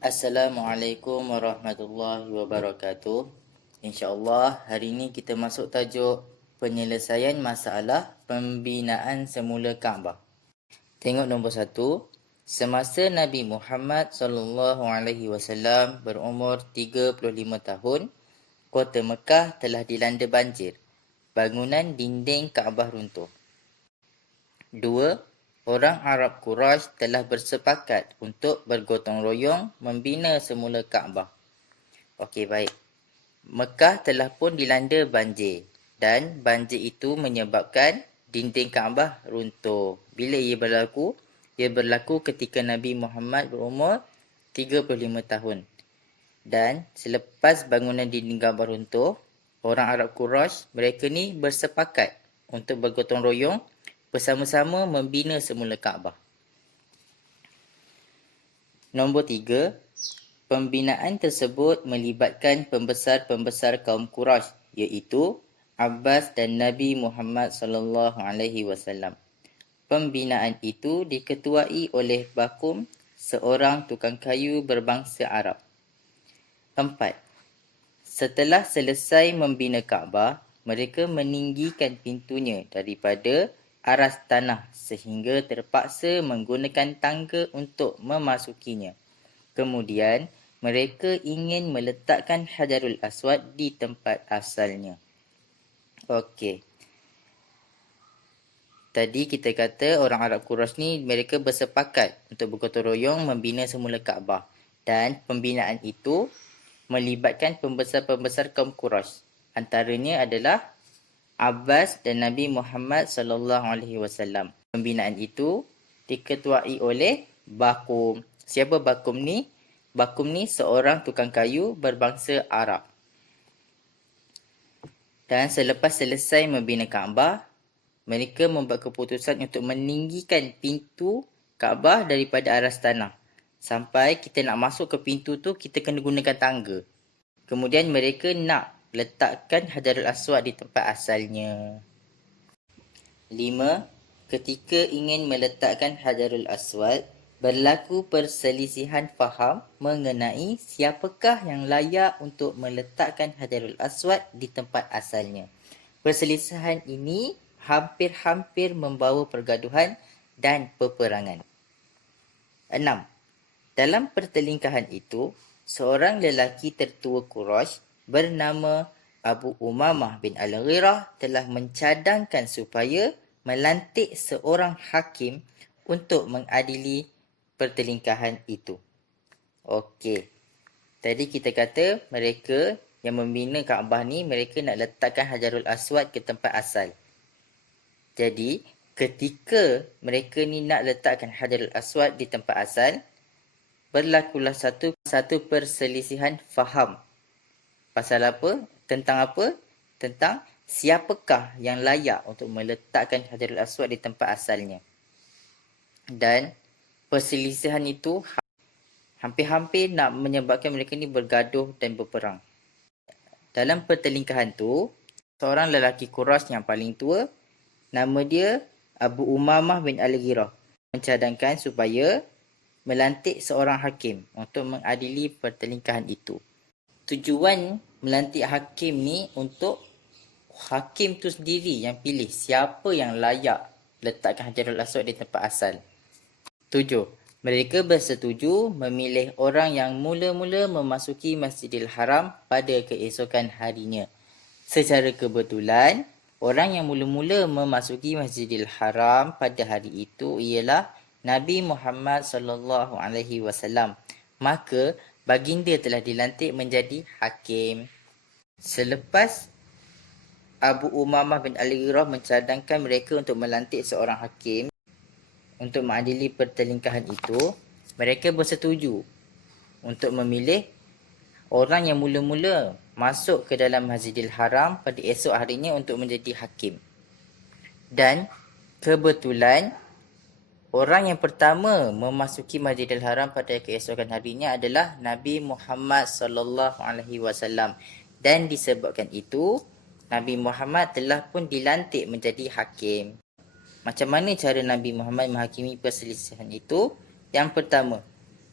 Assalamualaikum warahmatullahi wabarakatuh. InsyaAllah hari ini kita masuk tajuk penyelesaian masalah pembinaan semula Kaabah. Tengok nombor 1. Semasa Nabi Muhammad SAW berumur 35 tahun, kota Mekah telah dilanda banjir. Bangunan dinding Kaabah runtuh. 2. Orang Arab Quraisy telah bersepakat untuk bergotong royong membina semula Kaabah. Okey, baik. Mekah telah pun dilanda banjir dan banjir itu menyebabkan dinding Kaabah runtuh. Bila ia berlaku? Ia berlaku ketika Nabi Muhammad berumur 35 tahun. Dan selepas bangunan dinding Kaabah runtuh, orang Arab Quraisy mereka ni bersepakat untuk bergotong royong bersama-sama membina semula Kaabah. Nombor 3. Pembinaan tersebut melibatkan pembesar-pembesar kaum Quraisy, iaitu Abbas dan Nabi Muhammad SAW. Pembinaan itu diketuai oleh Bakum, seorang tukang kayu berbangsa Arab. 4. Setelah selesai membina Kaabah, mereka meninggikan pintunya daripada aras tanah sehingga terpaksa menggunakan tangga untuk memasukinya. Kemudian, mereka ingin meletakkan Hajarul Aswad di tempat asalnya. Okey. Tadi kita kata orang Arab Quraisy ni mereka bersepakat untuk bergotong royong membina semula Kaabah. Dan pembinaan itu melibatkan pembesar-pembesar kaum Quraisy. Antaranya adalah Abbas dan Nabi Muhammad SAW. Pembinaan itu diketuai oleh Bakum. Siapa Bakum ni? Bakum ni seorang tukang kayu berbangsa Arab. Dan selepas selesai membina Kaabah, mereka membuat keputusan untuk meninggikan pintu Kaabah daripada aras tanah. Sampai kita nak masuk ke pintu tu, kita kena gunakan tangga. Kemudian mereka nak letakkan Hajarul Aswad di tempat asalnya. 5. Ketika ingin meletakkan Hajarul Aswad, berlaku perselisihan faham mengenai siapakah yang layak untuk meletakkan Hajarul Aswad di tempat asalnya. Perselisihan ini hampir-hampir membawa pergaduhan dan peperangan. 6. Dalam pertelingkahan itu, seorang lelaki tertua Quraisy bernama Abu Umamah bin Al-Ghirah telah mencadangkan supaya melantik seorang hakim untuk mengadili pertelingkahan itu. Okey. Tadi kita kata mereka yang membina Kaabah ni mereka nak letakkan Hajarul Aswad ke tempat asal. Jadi, ketika mereka ni nak letakkan Hajarul Aswad di tempat asal, berlakulah satu perselisihan faham. Pasal apa? Tentang apa? Tentang siapakah yang layak untuk meletakkan Hajarul Aswad di tempat asalnya. Dan perselisihan itu hampir-hampir nak menyebabkan mereka ni bergaduh dan berperang. Dalam pertelingkahan tu, seorang lelaki Quraisy yang paling tua, nama dia Abu Umamah bin Al-Ghirah, mencadangkan supaya melantik seorang hakim untuk mengadili pertelingkahan itu. Tujuan melantik hakim ni untuk hakim tu sendiri yang pilih siapa yang layak letakkan Hajarul Aswad di tempat asal. 7. Mereka bersetuju memilih orang yang mula-mula memasuki Masjidil Haram pada keesokan harinya. Secara kebetulan, orang yang mula-mula memasuki Masjidil Haram pada hari itu ialah Nabi Muhammad SAW. Maka baginda telah dilantik menjadi hakim. Selepas Abu Umamah bin Al-Ghirah mencadangkan mereka untuk melantik seorang hakim untuk mengadili pertelingkahan itu, mereka bersetuju untuk memilih orang yang mula-mula masuk ke dalam Masjidil Haram pada esok harinya untuk menjadi hakim. Dan kebetulan orang yang pertama memasuki Masjidil Haram pada keesokan harinya adalah Nabi Muhammad SAW. Dan disebabkan itu, Nabi Muhammad telah pun dilantik menjadi hakim. Macam mana cara Nabi Muhammad menghakimi perselisihan itu? Yang pertama,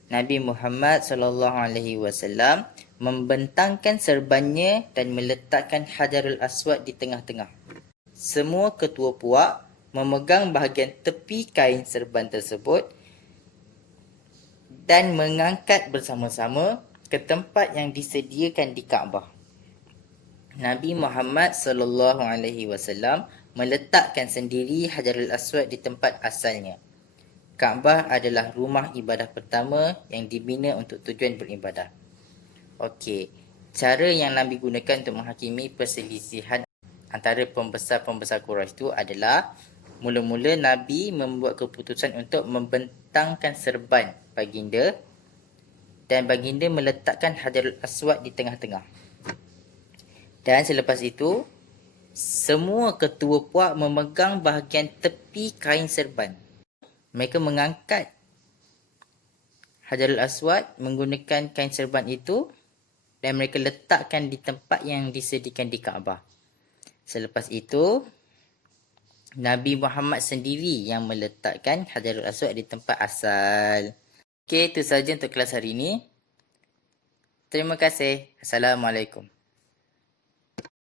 Nabi Muhammad SAW membentangkan serbannya dan meletakkan Hajarul Aswad di tengah-tengah. Semua ketua puak memegang bahagian tepi kain serban tersebut dan mengangkat bersama-sama ke tempat yang disediakan di Kaabah. Nabi Muhammad SAW meletakkan sendiri Hajarul Aswad di tempat asalnya. Kaabah adalah rumah ibadah pertama yang dibina untuk tujuan beribadah. Okey, cara yang Nabi gunakan untuk menghakimi perselisihan antara pembesar-pembesar Quraisy itu adalah mula-mula Nabi membuat keputusan untuk membentangkan serban baginda dan baginda meletakkan Hajarul Aswad di tengah-tengah. Dan selepas itu, semua ketua puak memegang bahagian tepi kain serban. Mereka mengangkat Hajarul Aswad menggunakan kain serban itu dan mereka letakkan di tempat yang disediakan di Kaabah. Selepas itu, Nabi Muhammad sendiri yang meletakkan Hajarul Aswad di tempat asal. Okey, itu sahaja untuk kelas hari ini. Terima kasih. Assalamualaikum.